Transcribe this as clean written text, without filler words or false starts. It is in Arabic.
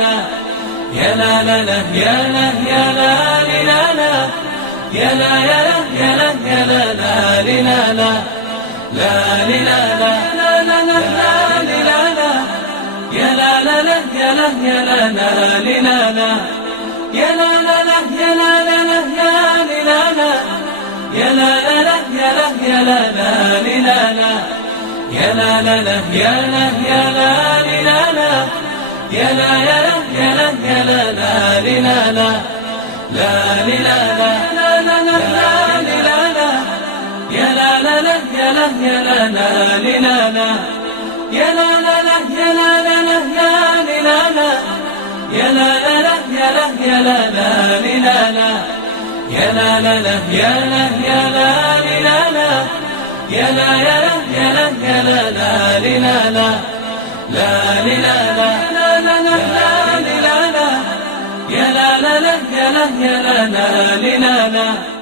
لا يا لا لا لا يا لا يا لا لا لا يا لا يا لا يا لا يا لا لا لا لا لا لا لا لا لا لا لا يا لا لا لا يا لا يا لا لا لا لا يا لا لا لا يا لا لا لا يا لا لا يا لا يا لا يا لا يا لا لا لا يا لا يا لا لا لا يا لا يا لا يا لا يا لا لا لا لا لا لا لا لا لا لا يا لا لا لا يا لا يا لا لا لا يا لا لا لا يا لا لا لا لا يا لا لا لا يا لا يا لا لا يا لا لا لا يا لا يا لا لا يا لا يا لا يا لا يا لا لا لا لا لا لا لا لا يا لا لا لا يا لا يا لا لا لا